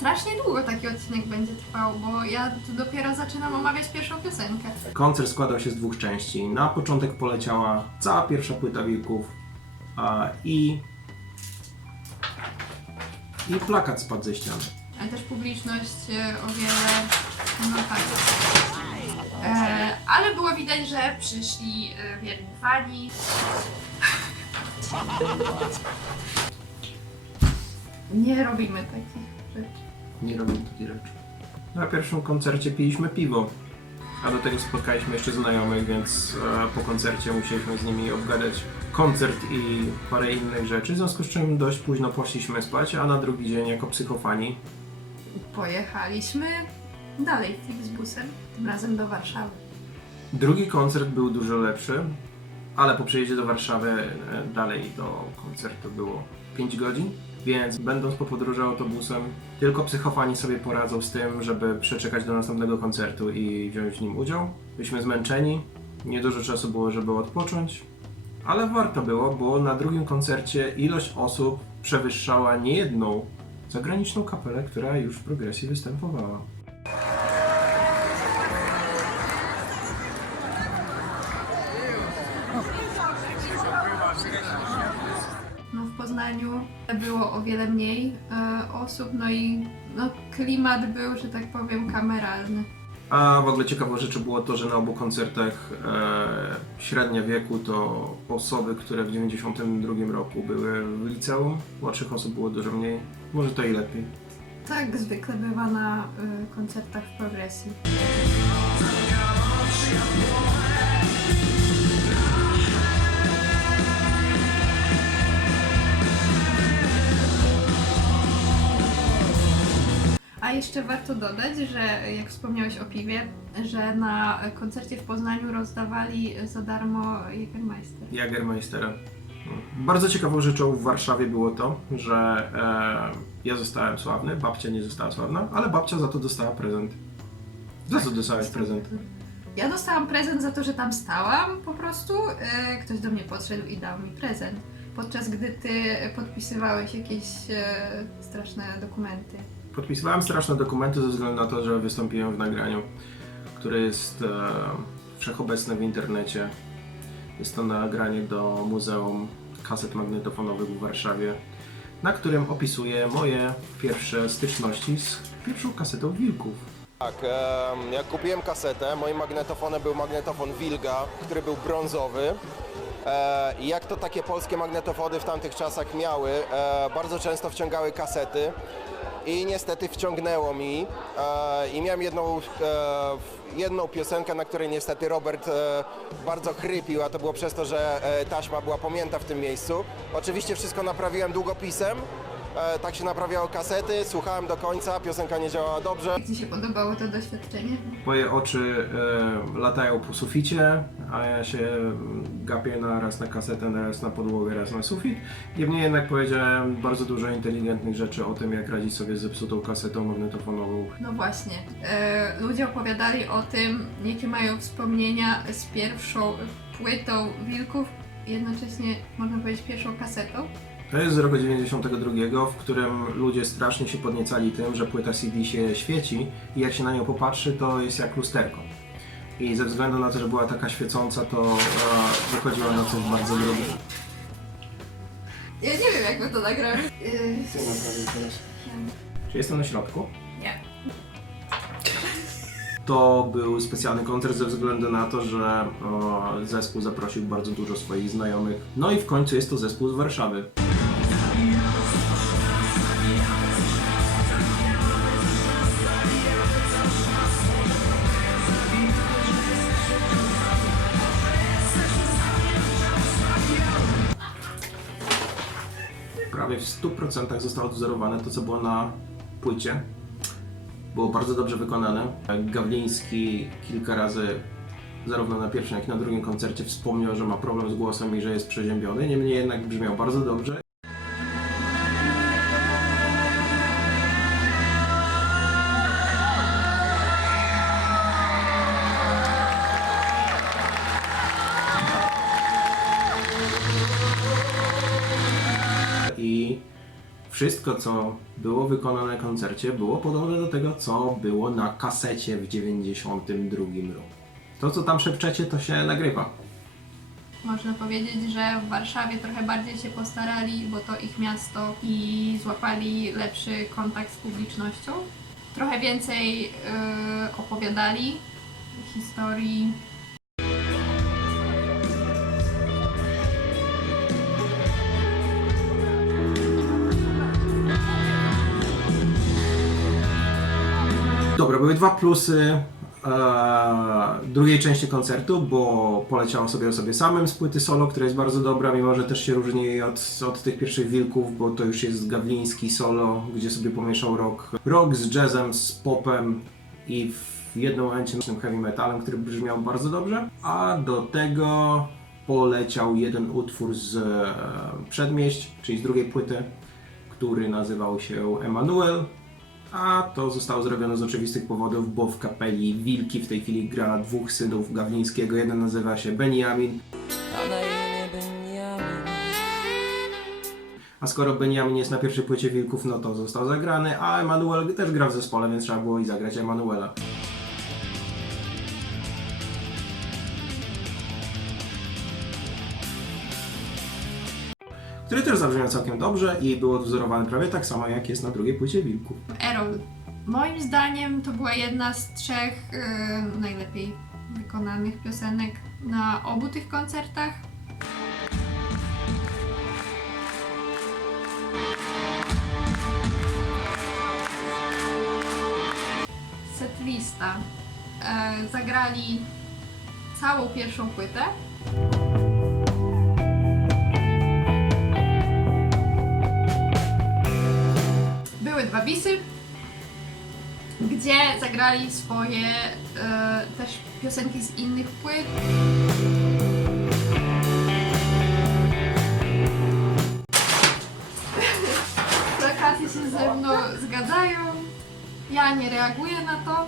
Strasznie długo taki odcinek będzie trwał, bo ja tu dopiero zaczynam omawiać pierwszą piosenkę. Koncert składał się z dwóch części. Na początek poleciała cała pierwsza płyta Wilków i plakat spadł ze ściany. Ale też publiczność o wiele, no tak. Ale było widać, że przyszli wierni fani. Nie robimy takich rzeczy. Nie robimy takich rzeczy. Na pierwszym koncercie piliśmy piwo, a do tego spotkaliśmy jeszcze znajomych, więc po koncercie musieliśmy z nimi obgadać koncert i parę innych rzeczy, w związku z czym dość późno poszliśmy spać, a na drugi dzień jako psychofani Pojechaliśmy dalej Flixbusem, tym razem do Warszawy. drugi koncert był dużo lepszy, ale po przyjeździe do Warszawy dalej do koncertu było 5 godzin, więc będąc po podróży autobusem, tylko psychofani sobie poradzą z tym, żeby przeczekać do następnego koncertu i wziąć w nim udział. Byliśmy zmęczeni, niedużo czasu było, żeby odpocząć, ale warto było, bo na drugim koncercie ilość osób przewyższała niejedną zagraniczną kapelę, która już w Progresji występowała. No, w Poznaniu było o wiele mniej osób, no i klimat był, że tak powiem, kameralny. A w ogóle ciekawą rzeczą było to, że na obu koncertach średnia wieku to osoby, które w 92 roku były w liceum. Młodszych osób było dużo mniej. Może to i lepiej. Tak zwykle bywa na koncertach w Progresji. A jeszcze warto dodać, że jak wspomniałeś o piwie, że na koncercie w Poznaniu rozdawali za darmo Jägermeister. Jagermeistera. Bardzo ciekawą rzeczą w Warszawie było to, że ja zostałem sławny, babcia nie została sławna, ale babcia za to dostała prezent. Za co dostałeś prezent? Ja dostałam prezent za to, że tam stałam po prostu. Ktoś do mnie podszedł i dał mi prezent. Podczas gdy ty podpisywałeś jakieś straszne dokumenty. Podpisywałem straszne dokumenty ze względu na to, że wystąpiłem w nagraniu, które jest wszechobecne w internecie. Jest to nagranie do Muzeum Kaset Magnetofonowych w Warszawie, na którym opisuję moje pierwsze styczności z pierwszą kasetą Wilków. Tak, jak kupiłem kasetę, moim magnetofonem był magnetofon Wilga, który był brązowy. I jak to takie polskie magnetofony w tamtych czasach miały, bardzo często wciągały kasety i niestety wciągnęło mi i miałem jedną piosenkę, na której niestety Robert bardzo chrypił, a to było przez to, że taśma była pomięta w tym miejscu. Oczywiście wszystko naprawiłem długopisem. Tak się naprawiało kasety, słuchałem do końca, piosenka nie działała dobrze. Jak ci się podobało to doświadczenie? Moje oczy latają po suficie, a ja się gapię raz na kasetę, raz na podłogę, raz na sufit. Niemniej jednak powiedziałem bardzo dużo inteligentnych rzeczy o tym, jak radzić sobie z zepsutą kasetą magnetofonową. No właśnie. Ludzie opowiadali o tym, jakie mają wspomnienia z pierwszą płytą Wilków, jednocześnie można powiedzieć pierwszą kasetą. To jest z roku 92, w którym ludzie strasznie się podniecali tym, że płyta CD się świeci i jak się na nią popatrzy, to jest jak lusterko. I ze względu na to, że była taka świecąca, to wychodziła na coś bardzo drogiego. Ja nie wiem, jak my to nagramy. Czy jestem na środku? Nie. To był specjalny koncert ze względu na to, że zespół zaprosił bardzo dużo swoich znajomych. No i w końcu jest to zespół z Warszawy. Prawie w 100% zostało odwzorowane to, co było na płycie. Było bardzo dobrze wykonane. Gawliński kilka razy, zarówno na pierwszym, jak i na drugim koncercie, wspomniał, że ma problem z głosem i że jest przeziębiony. Niemniej jednak brzmiał bardzo dobrze. I Wszystko, co było wykonane na koncercie, było podobne do tego, co było na kasecie w 92 roku. To, co tam szepczecie, to się nagrywa. Można powiedzieć, że w Warszawie trochę bardziej się postarali, bo to ich miasto i złapali lepszy kontakt z publicznością. Trochę więcej opowiadali historii. Dobra, były dwa plusy drugiej części koncertu, bo poleciało sobie o sobie samym z płyty solo, która jest bardzo dobra, mimo że też się różni od tych pierwszych Wilków, bo to już jest Gawliński solo, gdzie sobie pomieszał rock z jazzem, z popem i w jednym momencie z tym heavy metalem, który brzmiał bardzo dobrze, a do tego poleciał jeden utwór z Przedmieść, czyli z drugiej płyty, który nazywał się Emanuel. A to zostało zrobione z oczywistych powodów, bo w kapeli Wilki w tej chwili gra dwóch synów Gawlińskiego. Jeden nazywa się Benjamin. A skoro Benjamin jest na pierwszej płycie Wilków, no to został zagrany, a Emanuel też gra w zespole, więc trzeba było i zagrać Emanuela. Który też zabrzmiał całkiem dobrze i był odwzorowany prawie tak samo, jak jest na drugiej płycie Wilków. Erol. Moim zdaniem to była jedna z trzech najlepiej wykonanych piosenek na obu tych koncertach. Setlista. Zagrali całą pierwszą płytę. Były dwa bisy, gdzie zagrali swoje też piosenki z innych płyt. Plakaty się ze mną zgadzają, ja nie reaguję na to.